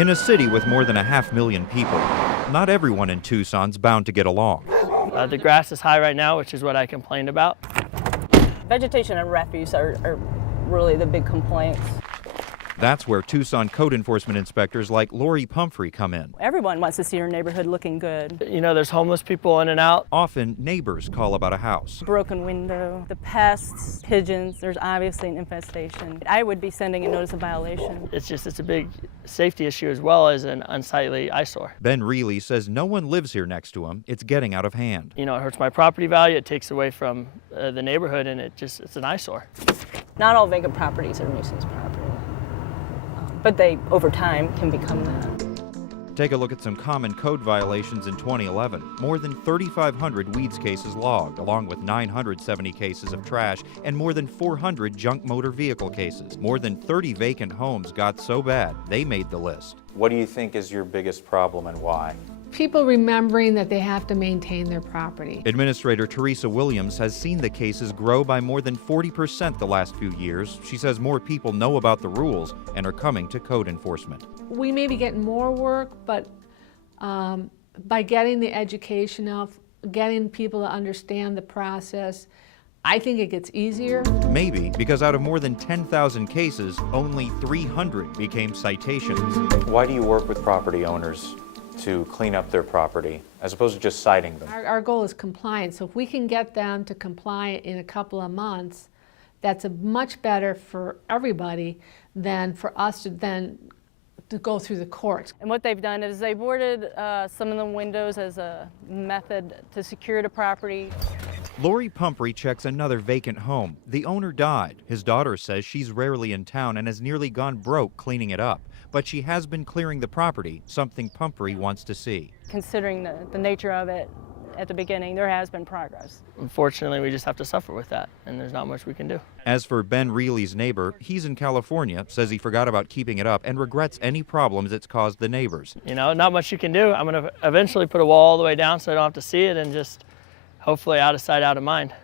In a city with more than 500,000 people, not everyone in Tucson's bound to get along. The grass is high right now, which is what I complained about. Vegetation and refuse are really the big complaints. That's where Tucson code enforcement inspectors like Lori Pumphrey come in. Everyone wants to see your neighborhood looking good. You know, there's homeless people in and out. Often, neighbors call about a house. Broken window, the pests, pigeons, there's obviously an infestation. I would be sending a notice of violation. It's a big safety issue as well as an unsightly eyesore. Ben Reilly says no one lives here next to him. It's getting out of hand. You know, it hurts my property value, it takes away from the neighborhood, and it's an eyesore. Not all vacant properties are nuisance property, but they, over time, can become that. Take a look at some common code violations in 2011. More than 3,500 weeds cases logged, along with 970 cases of trash and more than 400 junk motor vehicle cases. More than 30 vacant homes got so bad, they made the list. What do you think is your biggest problem and why? People remembering that they have to maintain their property. Administrator Teresa Williams has seen the cases grow by more than 40% the last few years. She says more people know about the rules and are coming to code enforcement. We may be getting more work, but by getting the education out, getting people to understand the process, I think it gets easier. Maybe because out of more than 10,000 cases, only 300 became citations. Why do you work with property owners to clean up their property as opposed to just citing them? Our goal is compliance, so if we can get them to comply in a couple of months, that's much better for everybody than for us to go through the courts. And what they've done is they've boarded some of the windows as a method to secure the property. Lori Pumphrey checks another vacant home. The owner died. His daughter says she's rarely in town and has nearly gone broke cleaning it up. But she has been clearing the property, something Pumphrey wants to see. Considering the nature of it at the beginning, there has been progress. Unfortunately, we just have to suffer with that, and there's not much we can do. As for Ben Reilly's neighbor, he's in California, says he forgot about keeping it up and regrets any problems it's caused the neighbors. You know, not much you can do. I'm going to eventually put a wall all the way down so I don't have to see it, and just hopefully out of sight, out of mind.